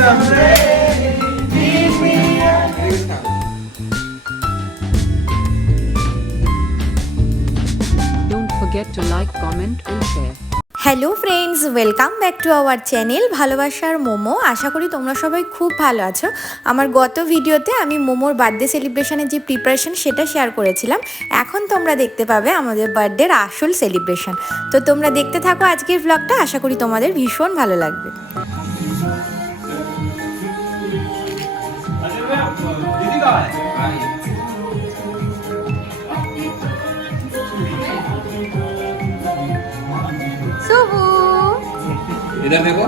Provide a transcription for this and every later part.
someday. Meet me at Don't forget to like, comment and share. Hello friends welcome back to our channel ভালোবাসার মোমো আশা করি তোমরা সবাই খুব ভালো আছো আমার গত ভিডিওতে আমি মোমোর বার্থডে সেলিব্রেশনের যে প্রিপারেশন সেটা শেয়ার করেছিলাম এখন তোমরা দেখতে পাবে আমাদের বার্থডের আসল সেলিব্রেশন তো তোমরা দেখতে থাকো আজকের ব্লগটা আশা করি তোমাদের ভীষণ ভালো লাগবে इधर देखो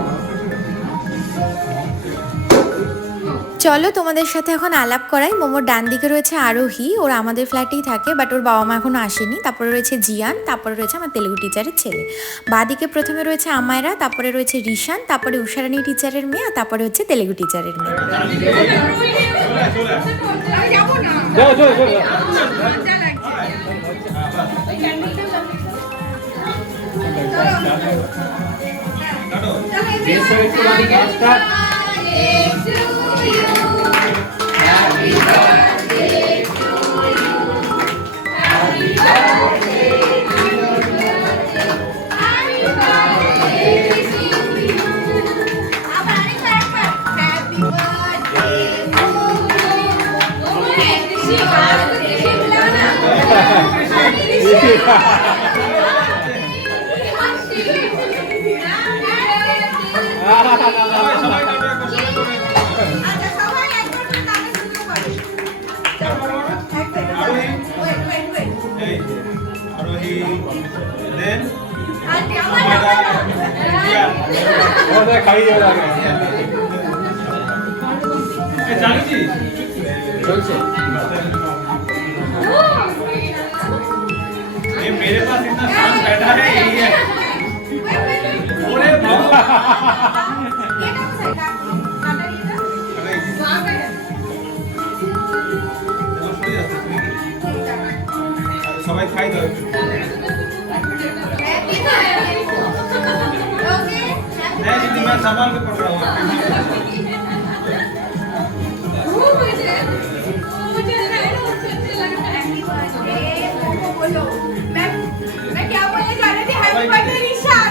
চলো তোমাদের সাথে এখন আলাপ করাই মোমোর ডান দিকে রয়েছে আরোহী ওরা আমাদের ফ্ল্যাটেই থাকে বাট ওর বাবা মা এখনো আসেনি তারপরে রয়েছে জিয়ান তারপরে রয়েছে আমার তেলেগু টিচারের ছেলে বাদিকে প্রথমে রয়েছে আমায়রা তারপরে রয়েছে রিশান তারপরে উষারানী টিচারের মেয়ে আর তারপরে হচ্ছে তেলেগু টিচারের মেয়ে ದೇಶ ವಿಶ್ವದೊಂದಿಗೆ start Happy birthday to you. Happy birthday to you. Happy birthday to you. Happy birthday to you. Happy birthday to you. ये मेरे पास इतना शांत बैठा है यही है ओरे সবাই খাই দাও मैं दीदी मैं संभाल के पढ़ रहा हूँ। मैं मैं क्या बोलने जा रही थी? Happy birthday Nishan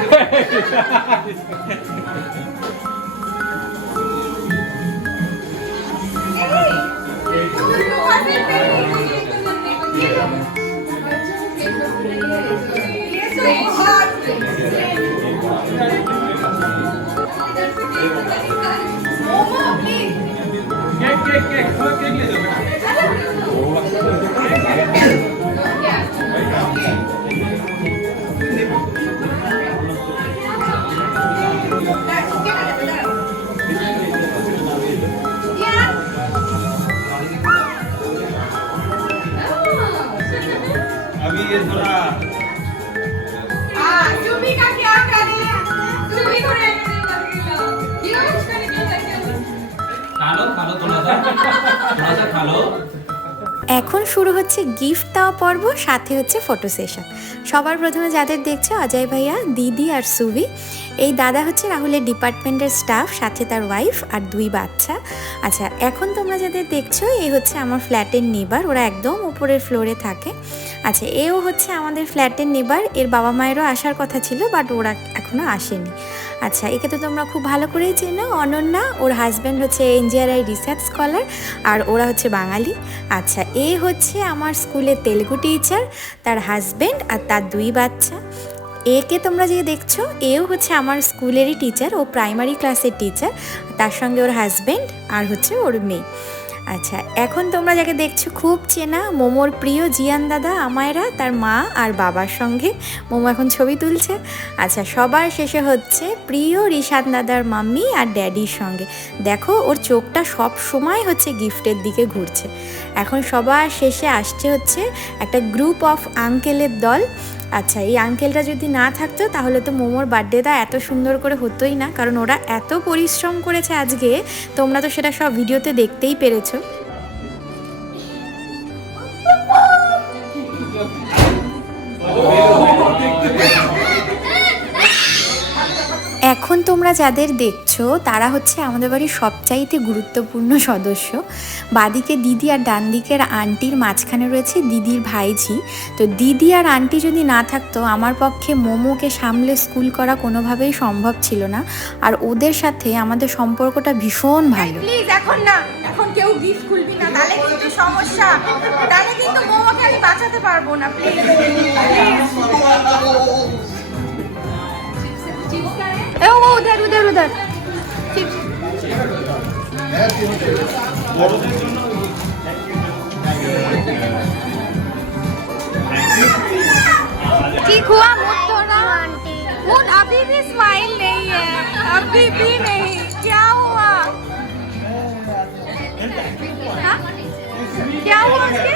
Come on, please. Get, get, get. Come on, get. এখন শুরু হচ্ছে গিফট দেওয়া পর্ব, সাথে হচ্ছে ফটো সেশন সবার প্রথমে যাদের দেখছে, অজয় ভাইয়া, দিদি আর সুবি। এই দাদা হচ্ছে রাহুলের ডিপার্টমেন্টের স্টাফ সাথে তার ওয়াইফ আর দুই বাচ্চা। আচ্ছা এখন তোমরা যাদের দেখছ, এই হচ্ছে আমার ফ্ল্যাটের নেবার ওরা একদম উপরের ফ্লোরে থাকে। আচ্ছা এও হচ্ছে আমাদের ফ্ল্যাটের নেবার। এর বাবা মায়েরও আসার কথা ছিল, বাট ওরা এখনও আসেনি। আচ্ছা একে তো তোমরা খুব ভালো করেই চেনো, অনন্যা। ওর হাজব্যান্ড হচ্ছে এনজিআরআই রিসার্চ স্কলার আর ওরা হচ্ছে বাঙালি। আচ্ছা এ হচ্ছে আমার স্কুলের তেলুগু টিচার তার হাজব্যান্ড আর তার দুই বাচ্চা। একে তোমরা যে দেখছ, এও হচ্ছে আমার স্কুলেরই টিচার ও প্রাইমারি ক্লাসের টিচার তার সঙ্গে ওর হাজব্যান্ড আর হচ্ছে ওর মেয়ে। আচ্ছা এখন তোমরা যাকে দেখছ খুব চেনা, মোমোর প্রিয় জিয়ান দাদা, আমায়রা, তার মা আর বাবার সঙ্গে মোমো এখন ছবি তুলছে। আচ্ছা সবার শেষে হচ্ছে প্রিয় রিশাদ দাদার মাম্মি আর ড্যাডির সঙ্গে। দেখো, ওর চোখটা সব সময় হচ্ছে গিফটের দিকে ঘুরছে। এখন সবার শেষে আসছে হচ্ছে একটা গ্রুপ অফ আঙ্কেলের দল। আচ্ছা এই আঙ্কেলটা যদি না থাকতো, তাহলে তো মোমোর বার্থডেটা এত সুন্দর করে হতোই না। কারণ ওরা এত পরিশ্রম করেছে আজকে, তোমরা তো সেটা সব ভিডিওতে দেখতেই পেরেছ। তোমরা যাদের দেখছ তারা হচ্ছে আমাদের বাড়ির সবচাইতে গুরুত্বপূর্ণ সদস্য। বাদিকে দিদি আর ডান দিকের আন্টির মাঝখানে রয়েছে দিদির ভাইঝি। তো দিদি আর আন্টি যদি না থাকতো আমার পক্ষে মোমোকে সামলে স্কুল করা কোনোভাবেই সম্ভব ছিল না। আর ওদের সাথে আমাদের সম্পর্কটা ভীষণ ভালো। প্লিজ এখন না এখন কেউ গিফট খুলবি না তাহলে কিন্তু সমস্যা। তাহলে কিন্তু মোমোকে আমি বাঁচাতে পারব না প্লিজ ए वो उधर उधर उधर। ठीक। हुआ मुझ थोड़ा? मुझ अभी भी स्माइल नहीं है अभी भी नहीं। क्या हुआ? हाँ? क्या हुआ उसके?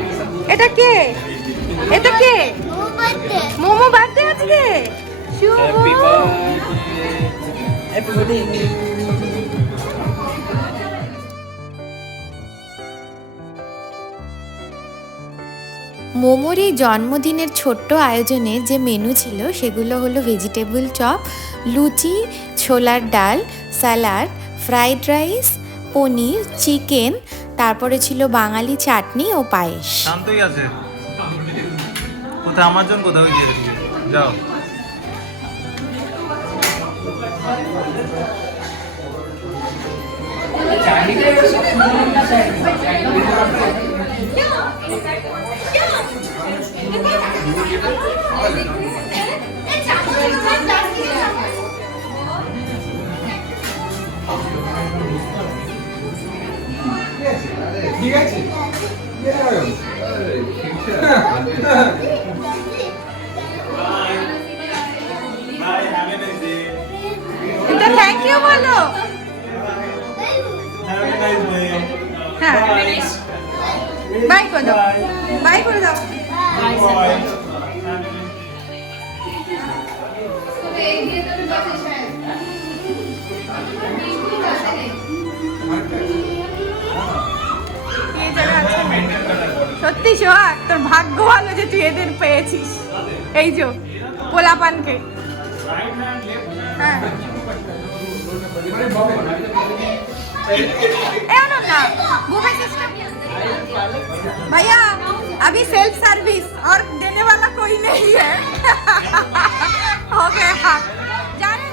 এটা কে? এটা কে? মোমো বার্থডে আজকে? শুভ মোমোর এই জন্মদিনের ছোট্ট আয়োজনে যে মেনু ছিল সেগুলো হলো ভেজিটেবল চপ লুচি ছোলার ডাল salad fried rice paneer chicken তারপরে ছিল বাঙালি চাটনি ও পায়েস শান্তই আছে কোথায় আমার জন্য কোথাও গিয়ে দেখবে যাও এটা থ্যাংক ইউ বলো। হ্যাঁ বাই করে দাও। বাই করে দাও। এই সত্যি সোহাগ তোর ভাগ্য ভালো যে তুই এদের পেয়েছিস এই যে পোলাপানকে হ্যাঁ ए नो ना बुफे सिस्टम भैया अभी सेल्फ सर्विस और देने वाला कोई नहीं है हो गया जाने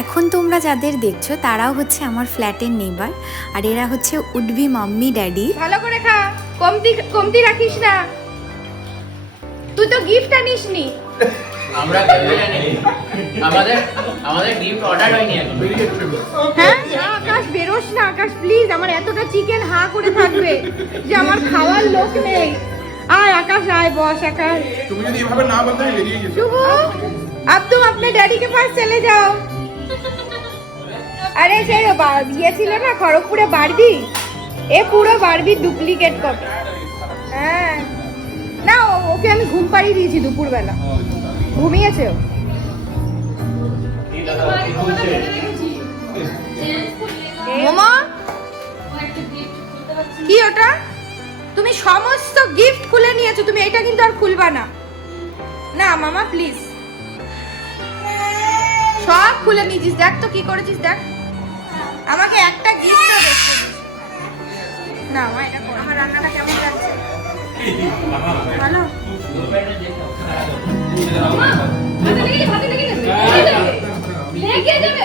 এখন তোমরা যাদের দেখছ তারাও হচ্ছে আমার ফ্ল্যাটের নেবার আর এরা হচ্ছে উডবি মাম্মি ড্যাডি। ভালো করে খা। কমতি কমতি রাখিস না। তুই তো গিফট আনিস নি আমরা ক্যামেরা নেই আমাদের আমাদের গিফট অর্ডার হয়নি এখন। হ্যাঁ? আকাশ বেরোস না আকাশ প্লিজ আমার এতটা চিকেন হা করে থাকবে যে আমার খাওয়ার লোক নেই। আয় আকাশ আয় বস আকাশ। তুমি যদি এভাবে না বলতে বেরিয়ে যেত শুভ? আব্দু আপনার ড্যাডিকে পাশ চলে যাও। আরে সেই ইয়ে ছিল না, খড়গপুরে বারবি? এ পুরো বারবি ডুপ্লিকেট কপি হ্যাঁ। না ওকে আমি ঘুম পাড়িয়ে দিয়েছি দুপুরবেলা। ঘুমিয়েছে ও। কি ওটা? তুমি সমস্ত গিফট খুলে নিয়েছো, তুমি এটা কিন্তু আর খুলবা না। না, মামা প্লিজ সব খুলে নিয়েছিস। দেখ তো কি করেছিস, দেখ। আমাকে একটা গিফট দেখতে না আমার রান্নাটা কেমন লাগছে? ভালো? হাতে লেগে হাতে লেগে যাবে। লেগে যাবে।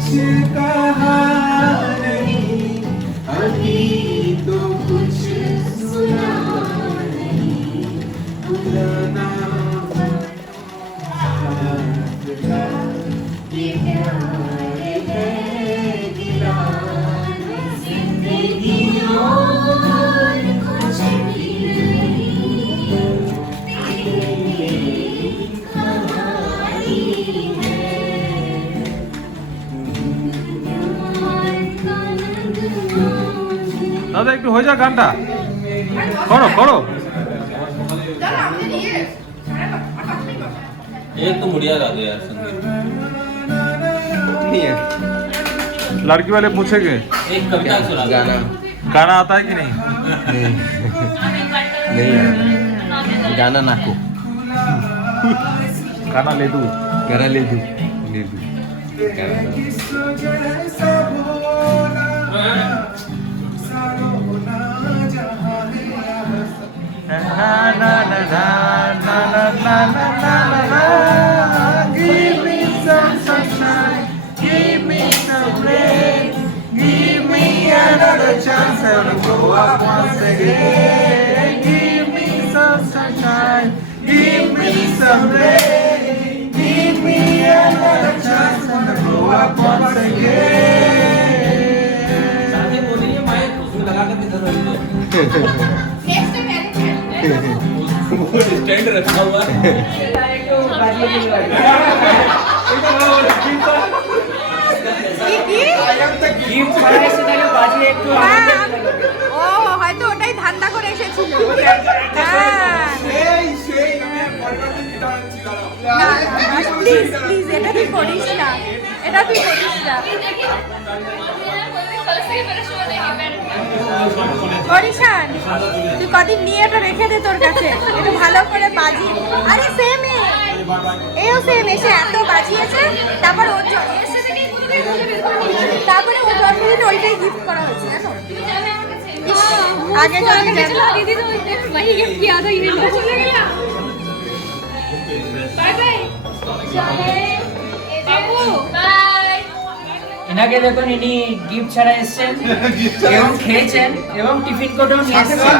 कुछ कहा नहीं अभी तो कुछ सुना नहीं बुलाना ये प्यार দাদা একটু হয়ে যা গানটা করো করো एक तो मुड़िया गा दो यार संदीप लड़की वाले पूछेंगे एक कविता सुना दो। गाना गाना आता है कि नहीं नहीं गाना नाको गाना ले दू गाना ले दू ले दू जैसा Give me some sunshine, give me some rain, give me another chance to go up once again. Give me some sunshine, give me some rain, give me another chance to go up once again. ও হয়তো ওটাই ধান্দা করে এসেছিল এটা তুই করিস না? এটা তুই করিস না? অরিশান তুই কদিন নিয়ে এটা রেখে দে তোর কাছে। একটু ভালো করে বাজি। আরে সেম এও সেম এসে এত বাজিয়েছে। তারপর ওর তারপরে ওর জন্মদিন ওইটাই গিফট করা হয়েছে জানো? আগে বাই বাই। বাবু। বাই। এনাকে দেখুন ইনি গিফট ছাড়া এসেছেন এবং খেয়েছেন এবং টিফিন কোটেও নিয়ে এসেছেন।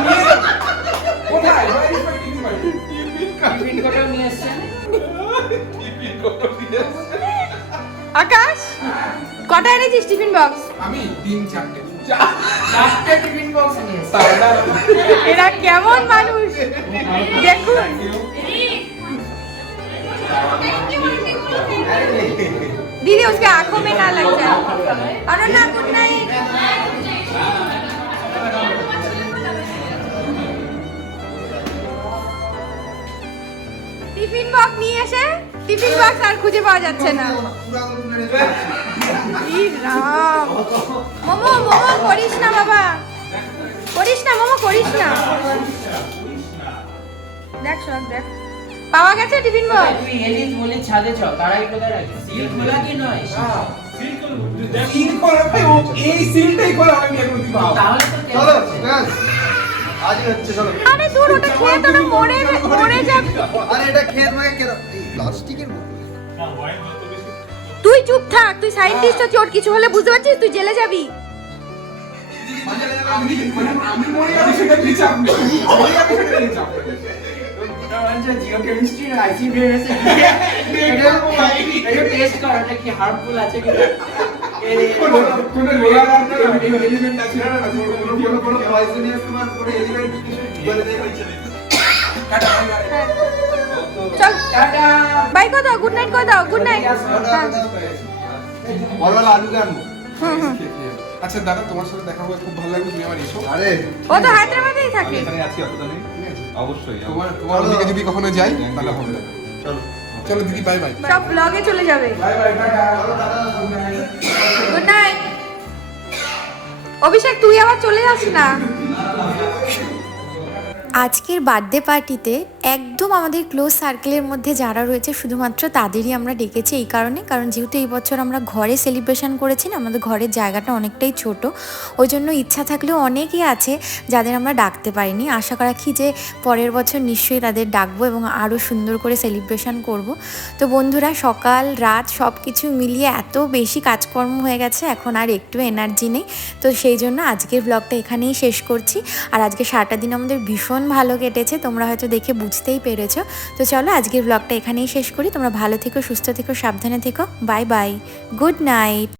টিফিন কোটেও নিয়ে এসেছেন। আকাশ কটা এনেছিস টিফিন বক্স? আমি তিন চারটে। চারটে টিফিন বক্স নিয়ে এরা কেমন মানুষ? দেখুন। दीदी उसके आंखों में ना लग जाए Aruna good night tiffin box নিয়ে এসে টিফিন বক্স আর খুঁজে পাওয়া যাচ্ছে না ই রাম মোমো মোমো করিস না বাবা করিস না মোমো করিস না দেখ সব দেখ পাওয়া গেছে টিফিন বক্স তুই এলিস বলি ছাদে চ তারাই কোথায় রাখি সিল খোলা কি নয়? সিন করে ভাই ও এই সিনটাই করে আমি বিয়ে করতে তাহলে তো চলো ব্যাস। আজই হচ্ছে চলো। আরে দূর ওটা খেয়ে তো না মরে মরে যাবে আরে এটা খেয়ে তোমাকে কেন প্লাস্টিকের মতো। তুই চুপ থাক তুই সাইন্টিস্ট হচ্ছিস ওর কিছু হলে বুঝতে পারছিস তুই জেলে যাবি। আমি আমি মরে যাব সেটা চাপ নেই মরে যাব সেটা কি এটা টেস্ট কর এটা কি হার্মফুল আছে আছে হচ্ছে বাই কো দাও গুড নাইট কো দাও গুড নাইট বড়বেলা আলু গান হুম হুম আচ্ছা দাদা তোমার সাথে দেখা হয়ে খুব ভালো লাগল তুমি আমার এসো আরে ও তো হায়দ্রাবাদেই থাকে অবশ্যই তোমার তোমার ওদিকে যদি কখনো যাই তাহলে হবে চলো। চলো দিদি বাই বাই সব ব্লগে চলে যাবে। Bye bye tata good night. Abhishek তুই আবার চলে যাস না। আজকের বার্থডে পার্টিতে একদম আমাদের ক্লোজ সার্কেলের মধ্যে যারা রয়েছে, শুধুমাত্র তাদেরই আমরা ডেকেছি এই কারণে। কারণ যেহেতু এই বছর আমরা ঘরে সেলিব্রেশন করেছি না, আমাদের ঘরের জায়গাটা অনেকটাই ছোট। ওই জন্য ইচ্ছা থাকলেও অনেকেই আছে যাদের আমরা ডাকতে পারিনি। আশা রাখি যে পরের বছর নিশ্চয়ই তাদের ডাকবো এবং আরও সুন্দর করে সেলিব্রেশন করব। তো বন্ধুরা, সকাল, রাত সব কিছু মিলিয়ে এত বেশি কাজকর্ম হয়ে গেছে, এখন আর একটু এনার্জি নেই। তো সেই জন্য আজকের ব্লগটা এখানেই শেষ করছি। আর আজকে সারাটা দিন আমাদের ভীষণ ভালো কেটেছে, তোমরা হয়তো দেখে বুঝতেই পেরেছ। তো চলো আজকের ব্লগটা এখানেই শেষ করি, তোমরা ভালো থেকো, সুস্থ থেকো, সাবধানে থেকো বাই বাই গুড নাইট